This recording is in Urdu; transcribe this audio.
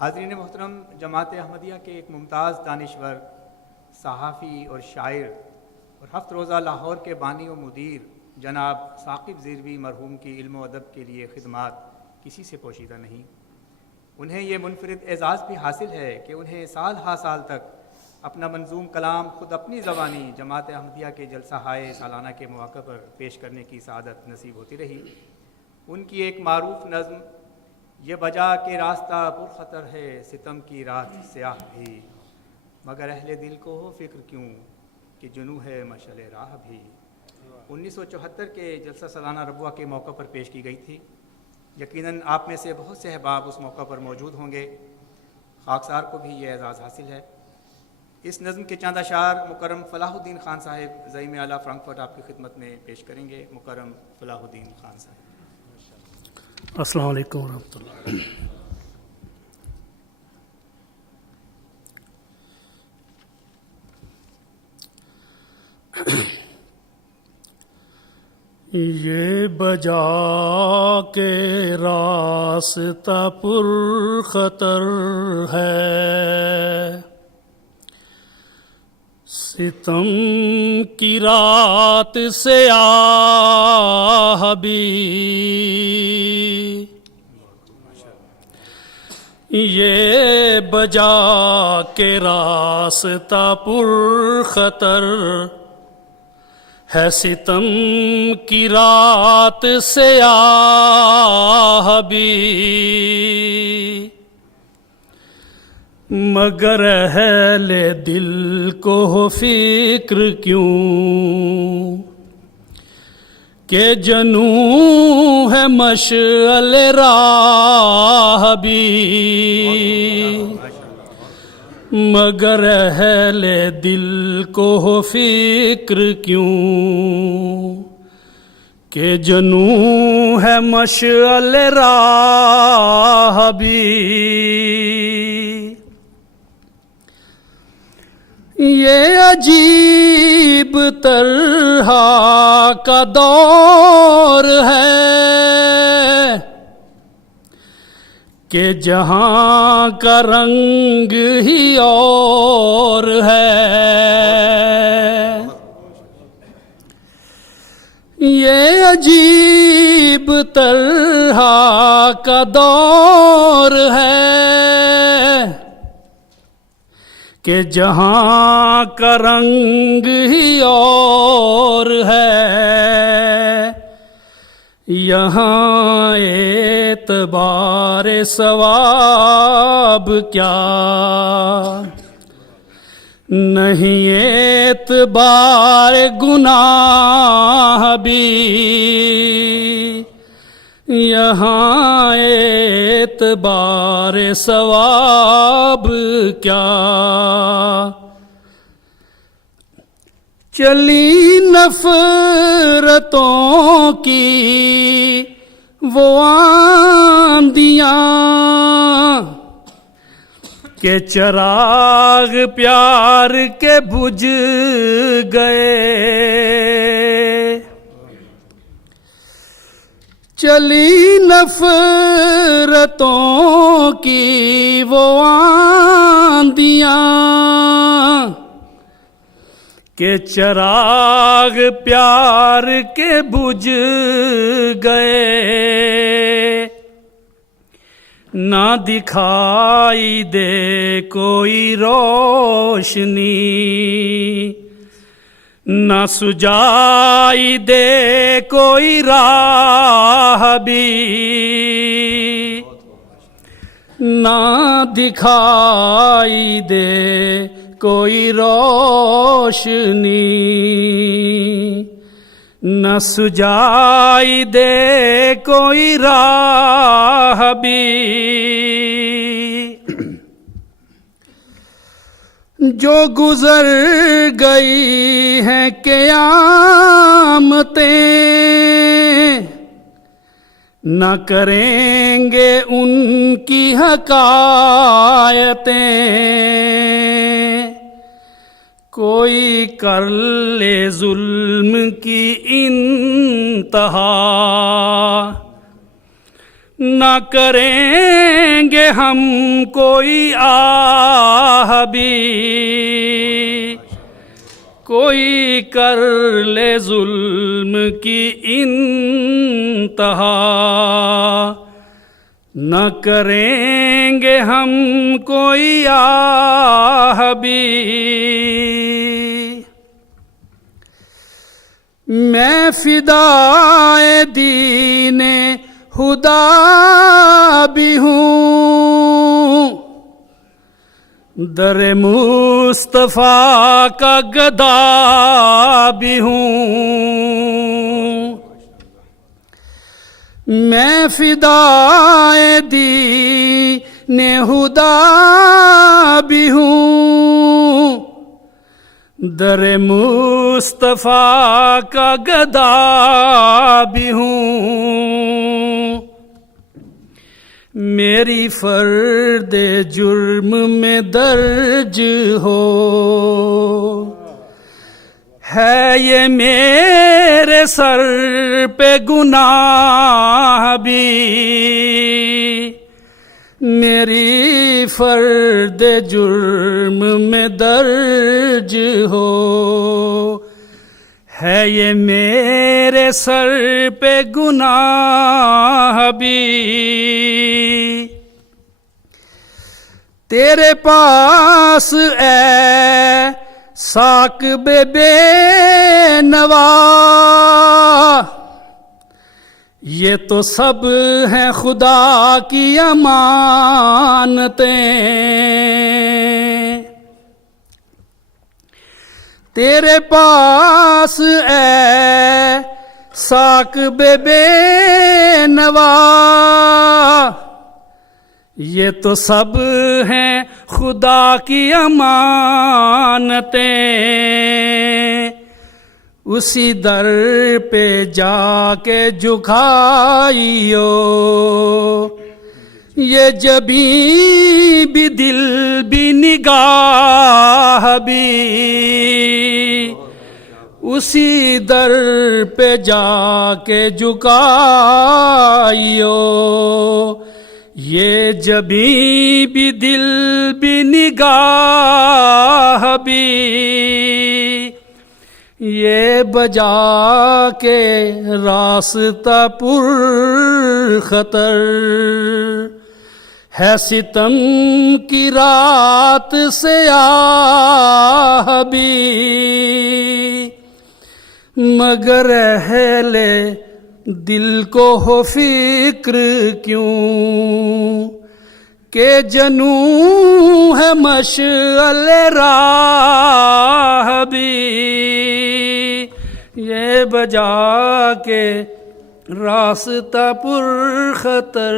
حاضرین محترم، جماعت احمدیہ کے ایک ممتاز دانشور، صحافی اور شاعر اور 7 روزہ لاہور کے بانی و مدیر جناب ثاقب زیروی مرحوم کی علم و ادب کے لیے خدمات کسی سے پوشیدہ نہیں۔ انہیں یہ منفرد اعزاز بھی حاصل ہے کہ انہیں سال ہا سال تک اپنا منظوم کلام خود اپنی زبانی جماعت احمدیہ کے جلسہ ہائے سالانہ کے مواقع پر پیش کرنے کی سعادت نصیب ہوتی رہی۔ ان کی ایک معروف نظم یہ بجا کہ راستہ پرخطر ہے ستم کی رات سیاہ بھی، مگر اہل دل کو ہو فکر کیوں کہ جنوں ہے مشعل راہ بھی، 1974 کے جلسہ سالانہ ربوہ کے موقع پر پیش کی گئی تھی۔ یقیناً آپ میں سے بہت سے احباب اس موقع پر موجود ہوں گے۔ خاکسار کو بھی یہ اعزاز حاصل ہے۔ اس نظم کے چند اشعار مکرم فلاح الدین خان صاحب زعیم اعلیٰ فرانکفرٹ آپ کی خدمت میں پیش کریں گے۔ مکرم فلاح الدین خان صاحب۔ السلام علیکم ورحمۃ اللہ۔ یہ بجا کے راستہ پرخطر ہے، ستم کی رات سیاہ بھی، یہ بجا کے راستہ پرخطر ہے، ستم کی رات سیاہ بھی، مگر اہل دل کو ہو فکر کیوں کہ جنوں ہے مشعل راہ بھی، مگر اہل دل کو ہو فکر کیوں کہ جنوں ہے مشعل راہ بھی۔ یہ عجیب طرح کا دور ہے کہ جہاں کا رنگ ہی اور ہے، یہ عجیب طرح کا دور ہے کہ جہاں کا رنگ ہی اور ہے، یہاں اعتبار ثواب کیا نہیں، اعتبار گناہ بھی، یہاں اعتبار ثواب کیا، چلی نفرتوں کی وہ آندیاں کہ چراغ پیار کے بجھ گئے، چلی نفرتوں کی وہ آندیاں کہ چراغ پیار کے بجھ گئے، نہ دکھائی دے کوئی روشنی، نہ سجائی دے کوئی راہ بھی، نہ دکھائی دے کوئی روشنی، نہ سجائی دے کوئی راہ بھی، جو گزر گئی ہیں قیامتیں نہ کریں گے ان کی حکایتیں، کوئی کر لے ظلم کی انتہا نہ کریں گے ہم کوئی آہ بھی، کوئی کر لے ظلم کی انتہا، نہ کریں گے ہم کوئی آہ بھی۔ میں فدائے دین خدا بھی ہوں، در مصطفیٰ کا گدا بھی ہوں۔ میں فدائے دین خدا بھی ہوں، در مصطفیٰ کا گدا بھی ہوں۔ میری فرد جرم میں درج ہو ہے یہ میرے سر پہ گناہ بھی، میری فرد جرم میں درج ہو ہے یہ میرے سر پہ گناہ بھی۔ تیرے پاس اے ثاقب بے نوا، یہ تو سب ہیں خدا کی امانتیں، تیرے پاس اے ثاقب بے نوا، یہ تو سب ہیں خدا کی امانتیں، اسی در پہ جا کے جھکائیو یہ جبیں بھی دل بھی نگاہ بھی، اسی در پہ جا کے جھکائیو یہ جبیں بھی دل بھی نگاہ بھی، یہ بجا کے راستہ پر خطر ہے ستم کی رات سے آہ بھی، مگر اہل دل کو ہو فکر کیوں کہ جنوں ہے مشعل راہ بھی، یہ بجا کے راستہ پر خطر